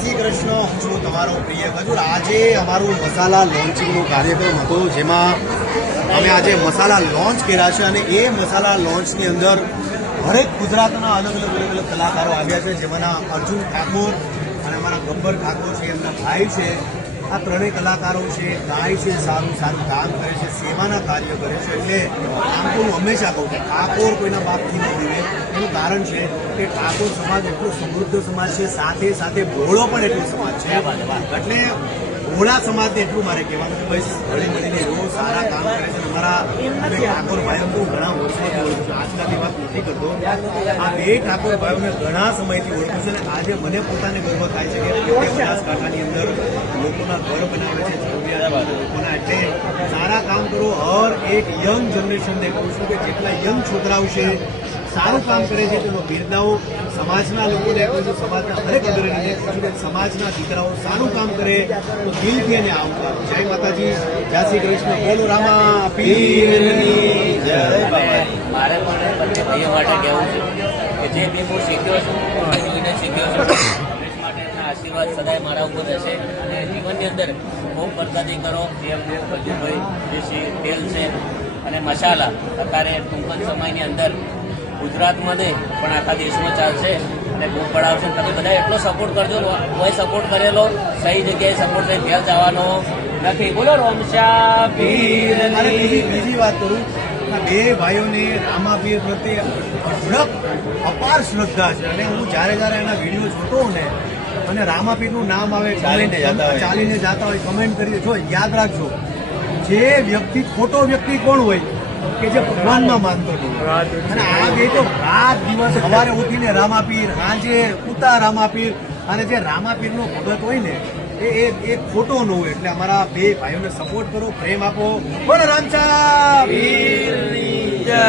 શ્રી કૃષ્ણ, હું છું તમારો પ્રિય ખજૂર। આજે અમારું મસાલા લોન્ચિંગનો કાર્યક્રમ હતો, જેમાં અમે આજે મસાલા લોન્ચ કર્યા છે અને એ મસાલા લોન્ચની અંદર હરેક ગુજરાતના અલગ અલગ કલાકારો આવ્યા છે, જેમાંના અર્જુન ઠાકોર અને અમારા ગબ્બર ઠાકોર છે, એમના ભાઈ છે। આ ત્રણેય કલાકારો છે, ગાય છે, સારું કામ કરે છે, સેવાના કાર્ય કરે છે। એટલે આમ તો હું હંમેશા કહું કે ઠાકોર કોઈના બાપથી ન દીવે। એનું કારણ છે કે ઠાકોર સમાજ એટલો સમૃદ્ધ સમાજ છે, સાથે સાથે ભોળો પણ એટલો સમાજ છે। એટલે ભોળા સમાજને એટલું મારે કહેવાનું કે ભાઈ હળી મળીને રોજ સારા કામ કરે છે। અમારા ઠાકોર ભાઈઓ તો ઘણા વર્ષોથી ઓળખું છું, આજકાલની વાત નથી કરતો। આ બે ઠાકોર ભાઈઓને ઘણા સમયથી ઓળખું છું અને આજે મને પોતાને ગર્વ થાય છે કે બનાસકાંઠાની અંદર લોકોના ઘર બનાવે છે, જરૂરિયાત લોકોના। એટલે સારા કામ કરો। હર એક યંગ જનરેશનને કહું છું કે જેટલા યંગ છોકરાઓ છે, સારું કામ કરે છે તેનો બિરદાવો। સમાજના લોકોને કહું છું, સમાજના દરેક અગ્રણીને કહું છું કે સમાજના દીકરાઓ સારું કામ કરે તો દિલથી એને આવતા। જય માતાજી, જય શ્રી કૃષ્ણ, બોલો રામા પીરની જય। મારે પણ બંને ભાઈઓ માટે કહેવું છે કે જે બી હું શીખ્યો છું જોઈને શીખ્યો છું, હંમેશ માટે એમના આશીર્વાદ સદાય મારા ઉપર રહેશે અને જીવનની અંદર ખૂબ પ્રગતિ કરો। જેમ ખજૂરભાઈ જે તેલ છે અને મસાલા અત્યારે ટૂંક જ સમયની અંદર ગુજરાતમાં નહીં પણ આખા દેશમાં ચાલશે અને બહુ પડાવશે। તમે બધા એટલો સપોર્ટ કરજો, કોઈ સપોર્ટ કરેલો સહી જગ્યાએ સપોર્ટ થઈ ફેલ જવાનો નથી। બોલો રોમશા પીરની। બીજી વાત કરું, બે ભાઈઓને રામાપીર પ્રત્યે અઢળક અપાર શ્રદ્ધા છે અને હું જ્યારે એના વિડીયો જોતો હોઉં ને અને રામાપીરનું નામ આવે ચાલીને જતા હોય કમેન્ટ કરી જો યાદ રાખજો, જે વ્યક્તિ ખોટો વ્યક્તિ કોણ હોય કે જે ભગવાનમાં માનતો હતો। અને આ બે તો રાત દિવસ સવારે ઉઠીને રામાપીર, સાંજે ઉતા રામાપીર, અને જે રામાપીરનો ભગત હોય ને એ ખોટો ન હોય। એટલે અમારા બે ભાઈઓને સપોર્ટ કરો, પ્રેમ આપો। બોલો રામચા પીરની જય।